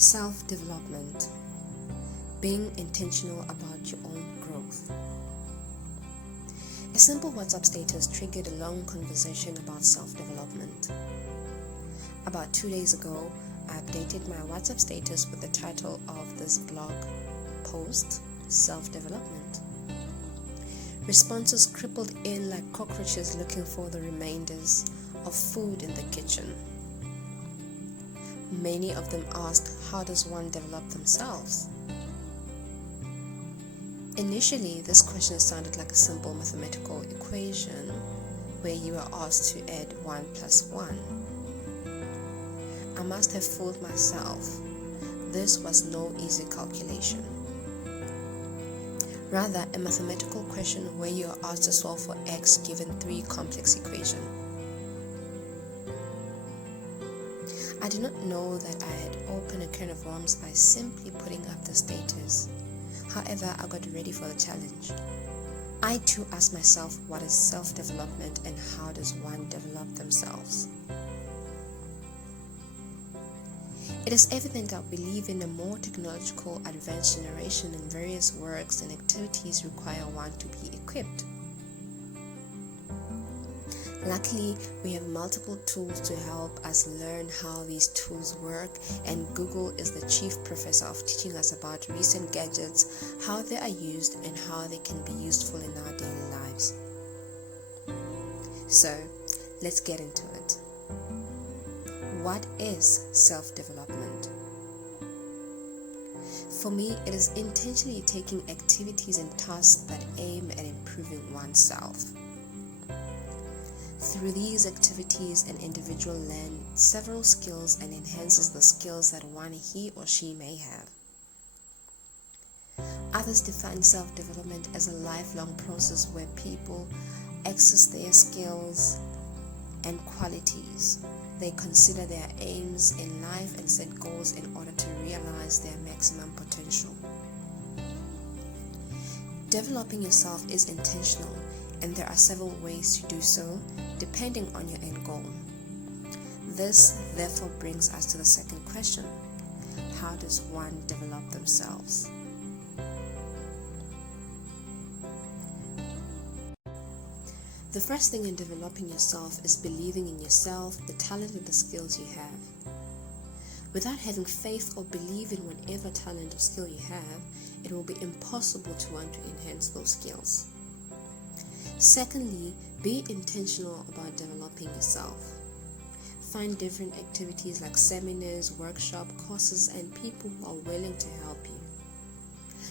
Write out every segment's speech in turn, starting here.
Self-development. Being intentional about your own growth. A simple WhatsApp status triggered a long conversation about self-development. About 2 days ago, I updated my WhatsApp status with the title of this blog post, Self-Development. Responses crippled in like cockroaches looking for the remainders of food in the kitchen. Many of them asked, how does one develop themselves? Initially, this question sounded like a simple mathematical equation where you were asked to add 1 plus 1. I must have fooled myself. This was no easy calculation. Rather, a mathematical question where you are asked to solve for x given 3 complex equations. I did not know that I had opened a can of worms by simply putting up the status. However, I got ready for the challenge. I too asked myself, what is self-development and how does one develop themselves? It is evident that we live in a more technological advanced generation and various works and activities require one to be equipped. Luckily, we have multiple tools to help us learn how these tools work, and Google is the chief professor of teaching us about recent gadgets, how they are used, and how they can be useful in our daily lives. So, let's get into it. What is self-development? For me, it is intentionally taking activities and tasks that aim at improving oneself. Through these activities, an individual learns several skills and enhances the skills that he or she may have. Others define self-development as a lifelong process where people access their skills and qualities. They consider their aims in life and set goals in order to realize their maximum potential. Developing yourself is intentional, and there are several ways to do so, depending on your end goal. This therefore brings us to the second question: how does one develop themselves? The first thing in developing yourself is believing in yourself, the talent and the skills you have. Without having faith or belief in whatever talent or skill you have, it will be impossible to want to enhance those skills. Secondly, be intentional about developing yourself. Find different activities like seminars, workshops, courses, and people who are willing to help you.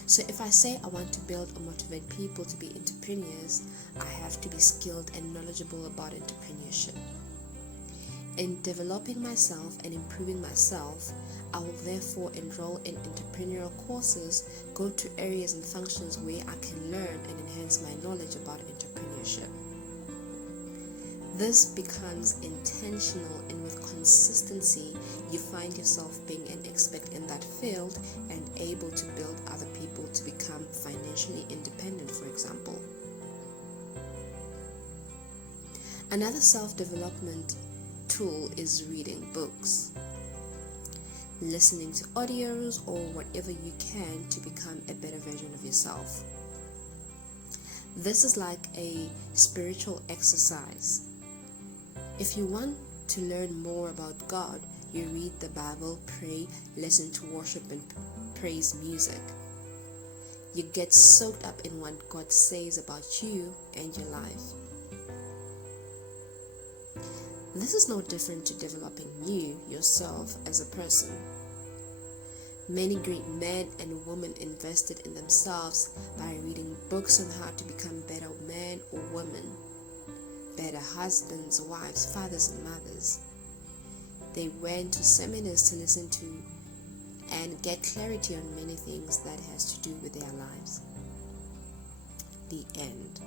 So if I say I want to build or motivate people to be entrepreneurs, I have to be skilled and knowledgeable about entrepreneurship. In developing myself and improving myself, I will therefore enroll in entrepreneurial courses, go to areas and functions where I can learn and enhance my knowledge about entrepreneurship. This becomes intentional, and with consistency, you find yourself being an expert in that field and able to build other people to become financially independent, for example. Another self-development tool is reading books, listening to audios, or whatever you can to become a better version of yourself. This is like a spiritual exercise. If you want to learn more about God, you read the Bible, pray, listen to worship and praise music. You get soaked up in what God says about you and your life. This is no different to developing yourself as a person. Many great men and women invested in themselves by reading books on how to become better men or women, better husbands, wives, fathers, and mothers. They went to seminars to listen to and get clarity on many things that has to do with their lives. The end.